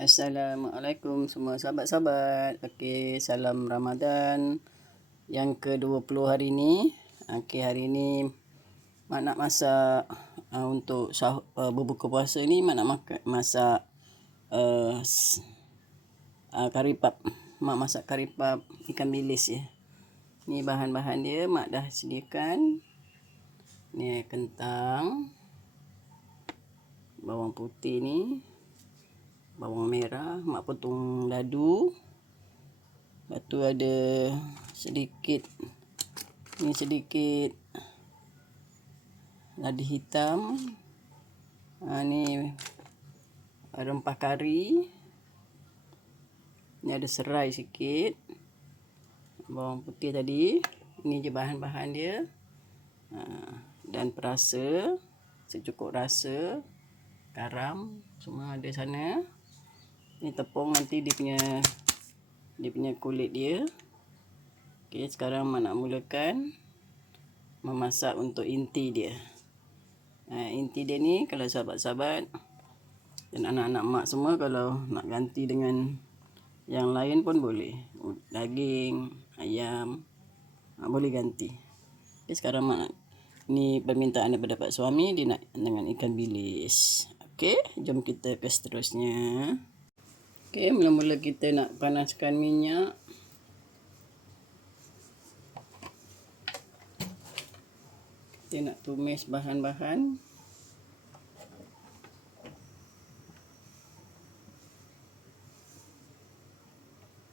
Assalamualaikum semua sahabat-sahabat. Okey, salam Ramadan yang ke-20 hari ni. Okey, hari ni mak nak masak untuk berbuka puasa ni, mak nak masak kari pap. Mak masak kari pap ikan bilis ya. Ni bahan-bahan dia mak dah sediakan. Ni kentang, bawang putih ni, bawang merah, mak potong dadu. Lepas tu ada sedikit lada hitam. Ni rempah kari. Ni ada serai sikit. Bawang putih tadi. Ini je bahan-bahan dia. Dan perasa, secukup rasa. Garam semua ada sana. Ni tepung, nanti dia punya kulit dia. Okey, sekarang mak nak mulakan memasak untuk inti dia. Inti dia ni kalau sahabat-sahabat dan anak-anak mak semua kalau nak ganti dengan yang lain pun boleh. Daging, ayam, boleh ganti. Okey, sekarang mak ni permintaan daripada pak suami, dia nak dengan ikan bilis. Okey, jom kita ke seterusnya. Okey, mula-mula kita nak panaskan minyak. Kita nak tumis bahan-bahan.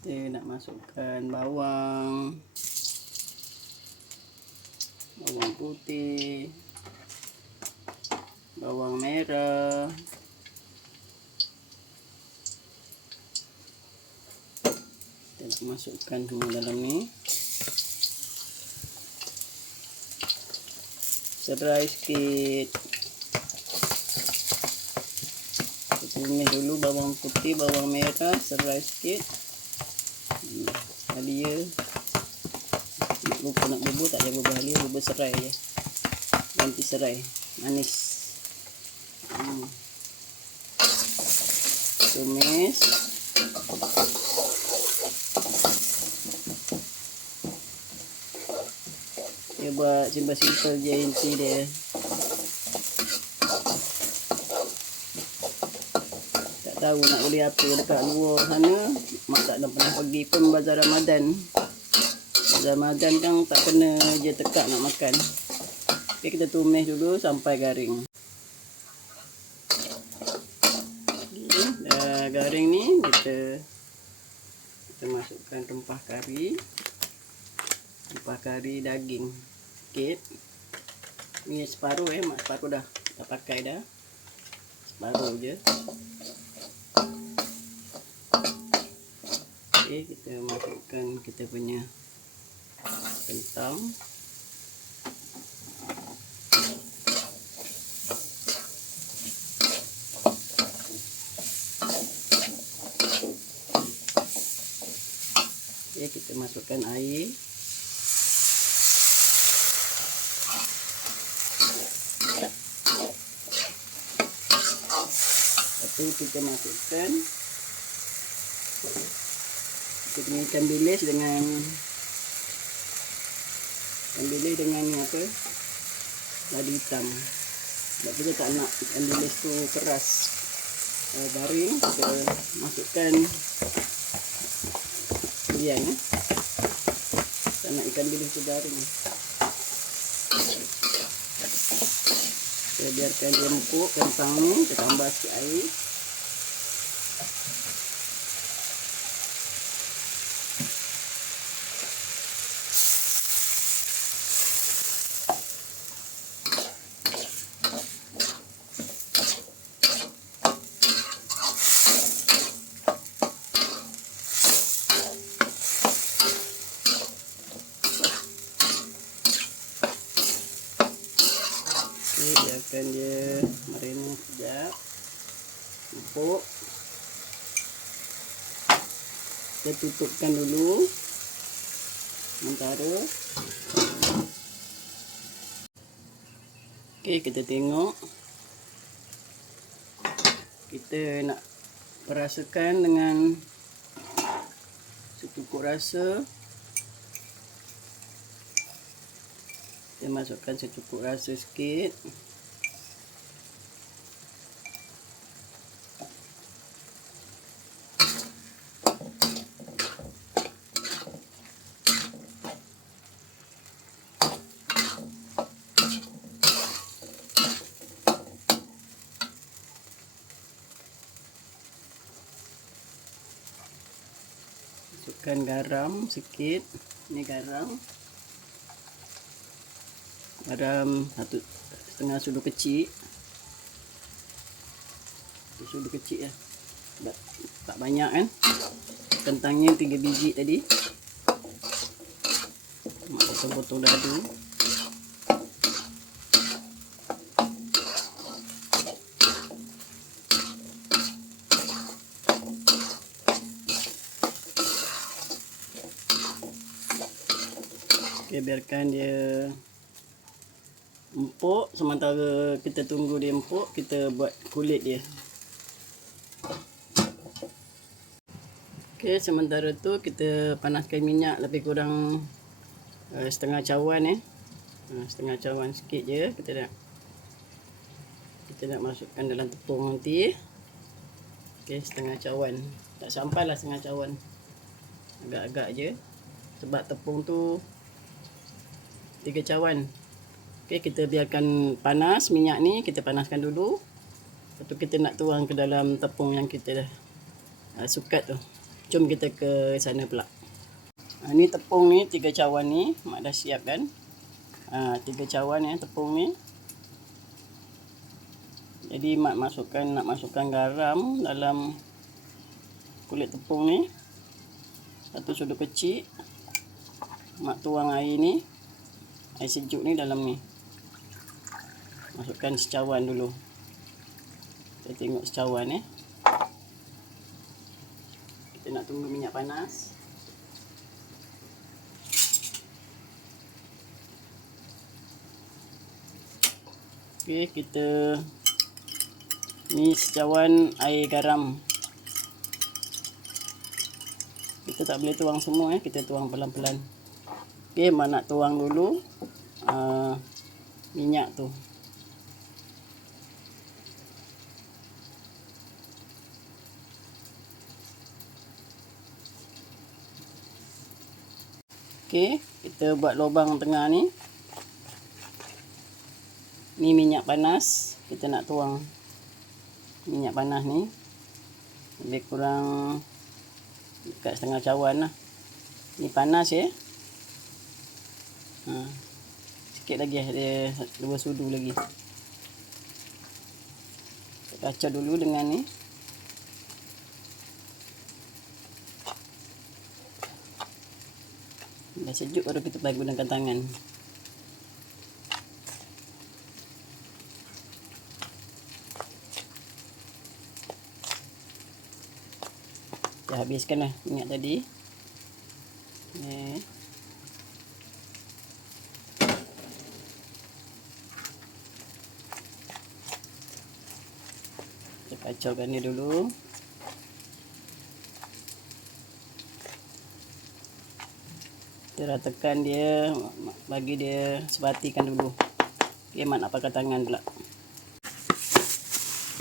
Kita nak masukkan bawang putih, bawang merah, kita nak masukkan semua dalam ni. Serai sikit. Tumis dulu bawang putih, bawang merah, serai sikit. Halia. Lupa nak bubur, tak ada bubur halia, bubur serai je. Ganti serai, manis. Tumis. Dia buat simple-simple je inti dia. Tak tahu nak beli apa dekat luar sana. Mak tak pernah pergi pun bazar Ramadan. Bazar Ramadan kan tak kena je tekak nak makan. Okay, kita tumis dulu sampai garing. Okay, dah garing ni kita masukkan rempah kari daging sikit. Ni separuh mak separuh dah pakai dah. Separuh je. Okey, kita masukkan kita punya kentang. Okey, kita masukkan air. Kita masukkan kita punya ikan bilis dengan apa, lada hitam. Sebab kita tak nak ikan bilis tu keras, garing. Kita masukkan belian. Tak nak ikan bilis tu garing. Kita biarkan dia empuk kentang ni. Kita tambah sikit air. Biarkan dia marinate sekejap. Empuk. Kita tutupkan dulu sementara. Okey, kita tengok. Kita nak perasakan dengan secukup rasa. Kita masukkan secukup rasa sikit. Masukkan garam sikit. Ini garam 1,5 sudu kecil. Sudu kecil ya, tak banyak kan. Kentangnya 3 biji tadi. Mak potong-potong dadu. Okay, biarkan dia empuk. Sementara kita tunggu dia empuk, kita buat kulit dia. Okay, sementara tu kita panaskan minyak lebih kurang setengah cawan setengah cawan sikit je. Kita nak masukkan dalam tepung nanti. Okay, setengah cawan. Tak sampailah setengah cawan. Agak-agak je. Sebab tepung tu 3 cawan. Okey, kita biarkan panas minyak ni, kita panaskan dulu. Lepas tu kita nak tuang ke dalam tepung yang kita dah sukat tu. Jom kita ke sana pula. Ni tepung ni 3 cawan ni, mak dah siap kan. 3 cawan ya tepung ni. Jadi mak nak masukkan garam dalam kulit tepung ni. 1 sudu kecil. Mak tuang air ni. Air sejuk ni dalam ni. Masukkan secawan dulu. Kita tengok secawan Kita nak tunggu minyak panas. Okey, kita ni secawan air garam. Kita tak boleh tuang semua kita tuang pelan-pelan. Okey, mak nak tuang dulu minyak tu. Okey, kita buat lubang tengah ni. Ni minyak panas, kita nak tuang minyak panas ni. Lebih kurang dekat setengah cawan lah. Ni panas ya. Sikit lagi ada 2 sudu lagi. Kita kacau dulu dengan ni. Dah sejuk baru kita boleh gunakan tangan. Kita habiskan lah minyak tadi. Kita kacaukan dia dulu. Kita ratakan dia, bagi dia sebatikan dulu. Okey, mak nak pakai tangan pula.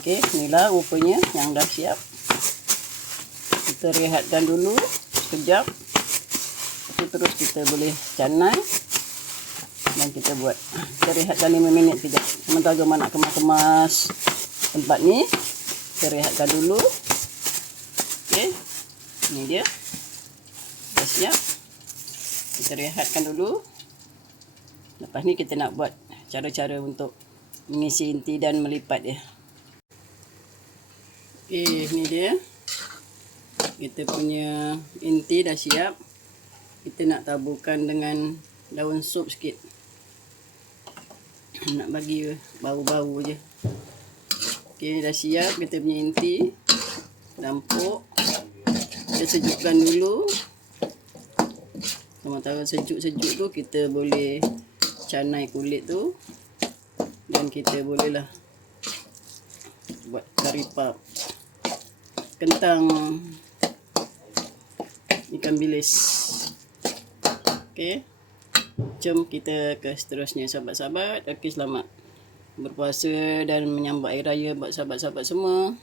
Okey, inilah rupanya yang dah siap. Kita rehatkan dulu sekejap. Terus kita boleh canai dan kita buat. Kita rehatkan 5 minit sekejap. Sementara mak nak kemas-kemas tempat ni, kita rehatkan dulu. Okey, ini dia. Dah siap. Kita rehatkan dulu. Lepas ni kita nak buat cara-cara untuk mengisi inti dan melipat dia. Okey, ni dia. Kita punya inti dah siap. Kita nak taburkan dengan daun sup sikit. Nak bagi bau-bau je. Okey, dah siap kita punya inti. Dampuk. Kita sejukkan dulu. Sementara sejuk-sejuk tu kita boleh canai kulit tu. Dan kita bolehlah buat kari puff. kentang ikan bilis. Okey. Jom kita ke seterusnya sahabat-sahabat. Okey, selamat berpuasa dan menyambut hari raya buat sahabat-sahabat semua.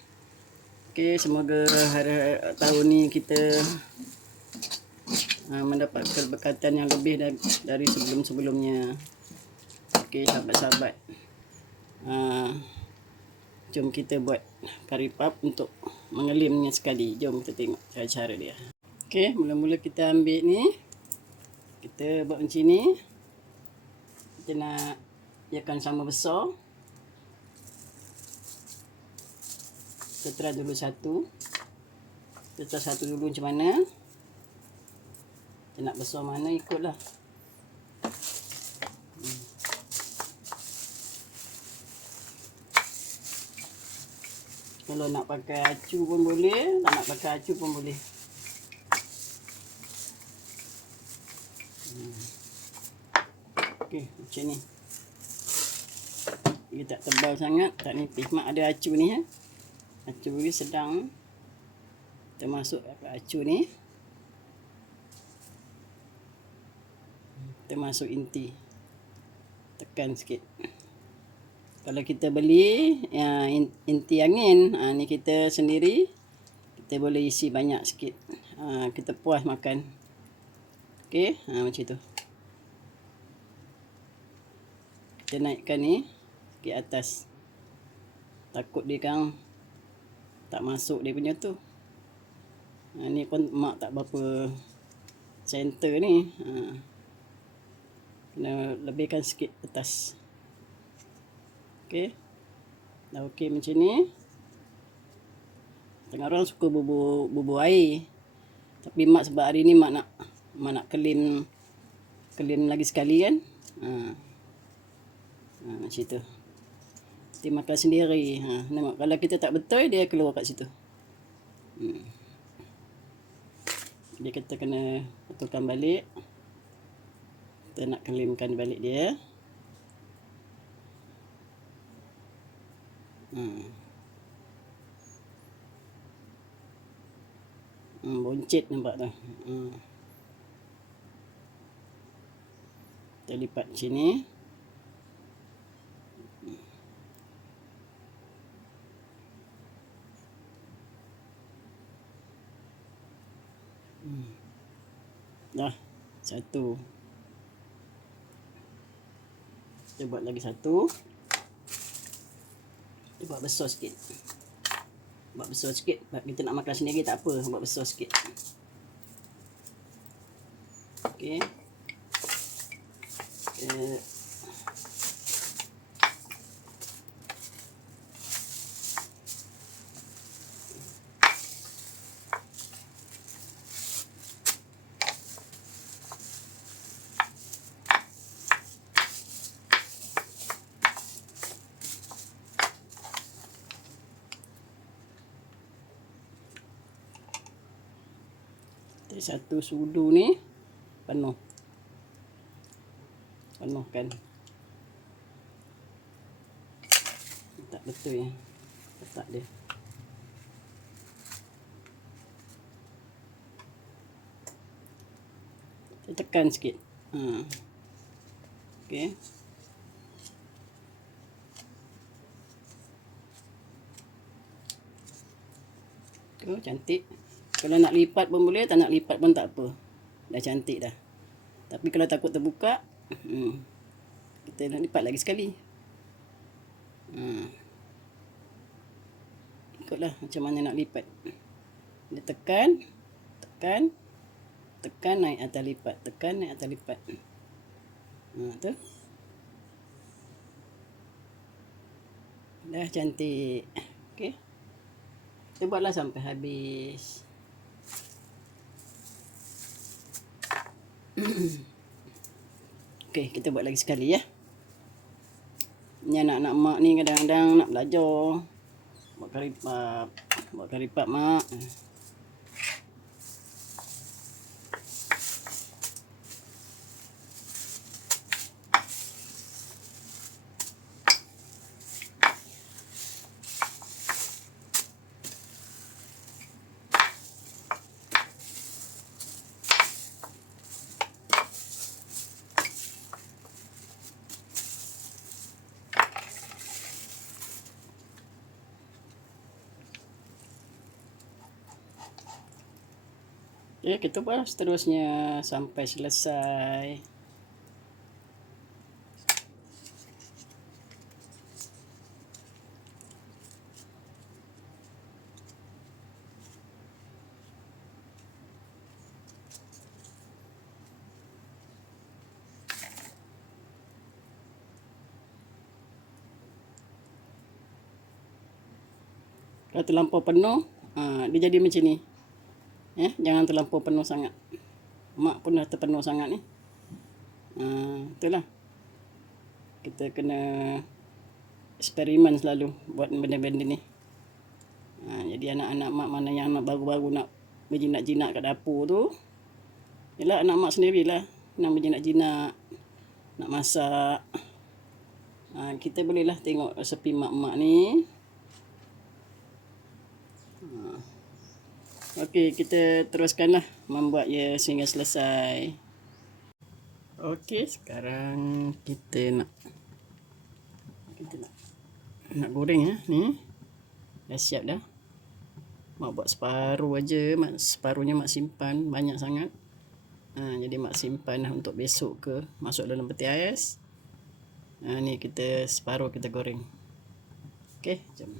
Okey, semoga hari tahun ni kita mendapat keberkatan yang lebih dari sebelum-sebelumnya. Okey, sahabat-sahabat. Jom kita buat kari puff untuk mengelimnya sekali. Jom kita tengok cara dia. Okey, mula-mula kita ambil ni. Kita buat macam ni. Kita nak iakan sama besar. Kita try dulu satu. Kita try satu dulu macam mana. Kita nak besar mana ikutlah. Kalau nak pakai acu pun boleh, tak nak pakai acu pun boleh. Okey, macam ni. Dia tak tebal sangat, tak nipis. Mak ada acu ni ya. Acu ni sedang. Kita masuk ke acu ni. Kita masuk inti. Tekan sikit. Kalau kita beli inti angin, ni kita sendiri, kita boleh isi banyak sikit. Kita puas makan. Okey, macam tu. Kita naikkan ni ke atas. Takut dia kan tak masuk dia punya tu. Ni pun mak tak berapa center ni. Kena lebihkan sikit atas. Okey. Dah okey macam ni. Tengah orang suka bubur air. Tapi mak sebab hari ni mak nak kelim lagi sekali kan. Macam tu. Kita makan sendiri. Nampak kalau kita tak betul dia keluar kat situ. Jadi kita kena betulkan balik. Kita nak kelimkan balik dia. Boncet nampak tu. Kita lipat sini. Dah satu. Kita buat lagi satu. Kita buat besar sikit. Buat besar sikit. Kita nak makan sendiri tak apa. Buat besar sikit. Okey. Satu sudu ni penuh. Penuhkan. Tak betul ya. Letak dia. Kita tekan sikit. Okey. Tu cantik. Kalau nak lipat pun boleh, tak nak lipat pun tak apa. Dah cantik dah. Tapi kalau takut terbuka, kita nak lipat lagi sekali. Ikutlah macam mana nak lipat. Dia tekan, naik atas lipat, tekan naik atas lipat. Tu. Dah cantik. Okey. Kita buatlah sampai habis. Okey, kita buat lagi sekali ya. Ni anak-anak mak ni kadang-kadang nak belajar buat kari puff mak. Okey, kita buat seterusnya sampai selesai. Kalau terlampau penuh, dia jadi macam ni. Jangan terlampau penuh sangat. Mak pun dah terpenuh sangat ni. Itulah. Kita kena eksperimen selalu buat benda-benda ni. Jadi anak-anak mak mana yang nak baru-baru nak berjinak-jinak kat dapur tu, yalah anak mak sendirilah nak berjinak-jinak, nak masak. Kita bolehlah tengok resepi mak-mak ni. Okey, kita teruskanlah membuat ia sehingga selesai. Okey, sekarang kita nak goreng ya. Ni dah siap dah. Mak buat separuh aja, separuhnya mak simpan banyak sangat. Jadi mak simpan untuk besok ke masuk dalam peti ais. Ni kita separuh kita goreng. Okey, jom.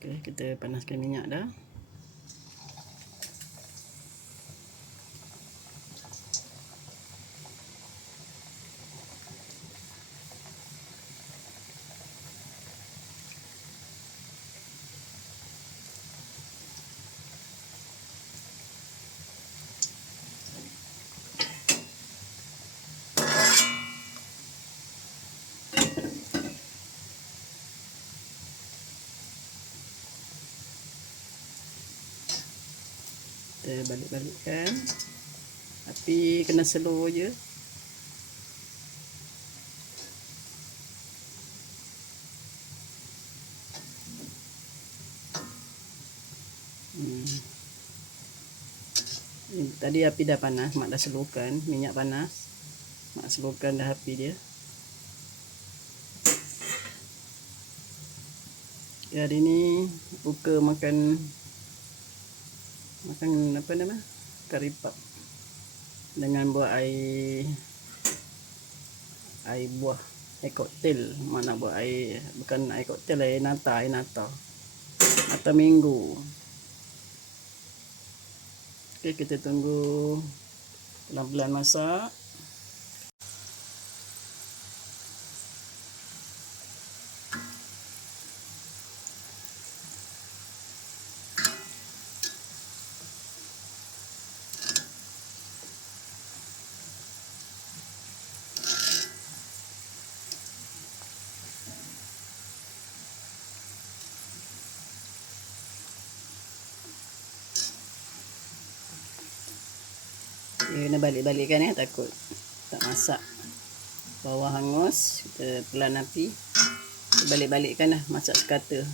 Okey, kita panaskan minyak dah. Kita balik-balikkan. Api kena slow je. Tadi api dah panas, mak dah slowkan, minyak panas. Mak slowkan dah api dia. Hari ni buka makan apa nama? Kari pap dengan buat air buah, air koktel. Mak nak buat air, bukan air koktel, air nata minggu. Okey, kita tunggu pelan-pelan masak. Dia kena balik-balikkan ya, takut tak masak bawah hangus. Kita pelan api, balik-balikkan lah, masak sekata.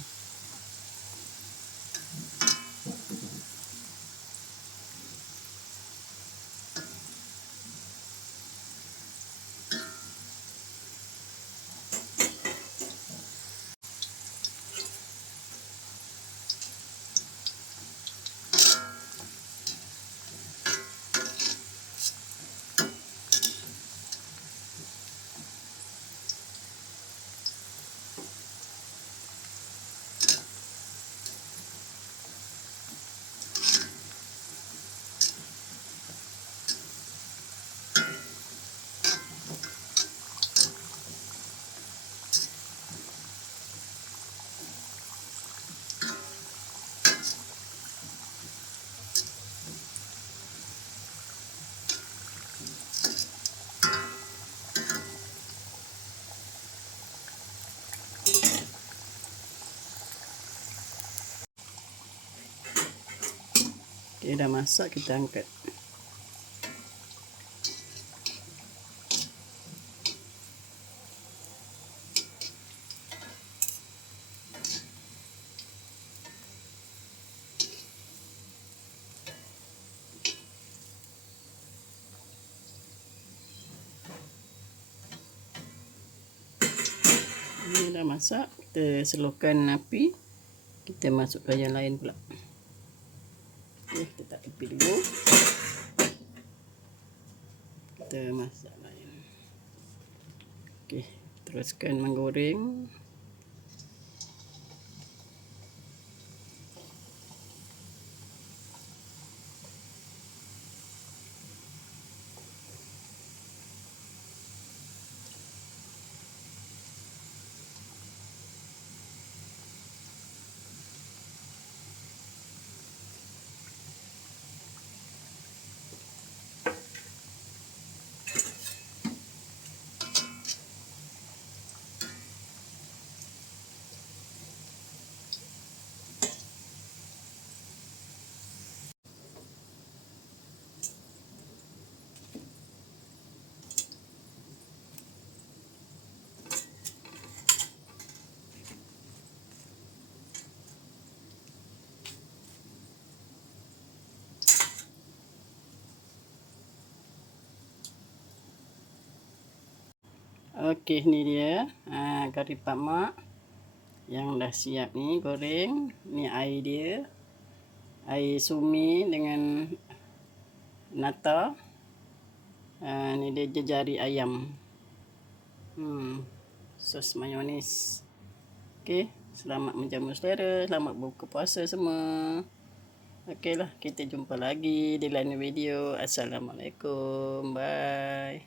Okey, dah masak, kita angkat. Ini dah masak. Kita slowkan api. Kita masukkan yang lain pula. Okey, kita tak tepi dulu. Kita masak lain. Okey, teruskan menggoreng. Okey, ni dia kari pak mak yang dah siap ni goreng. Ni air dia. Air sumi dengan nata. Ni dia jejari ayam. Sos mayonis. Okey, selamat menjamu selera, selamat buka puasa semua. Okeylah, kita jumpa lagi di lain video. Assalamualaikum. Bye.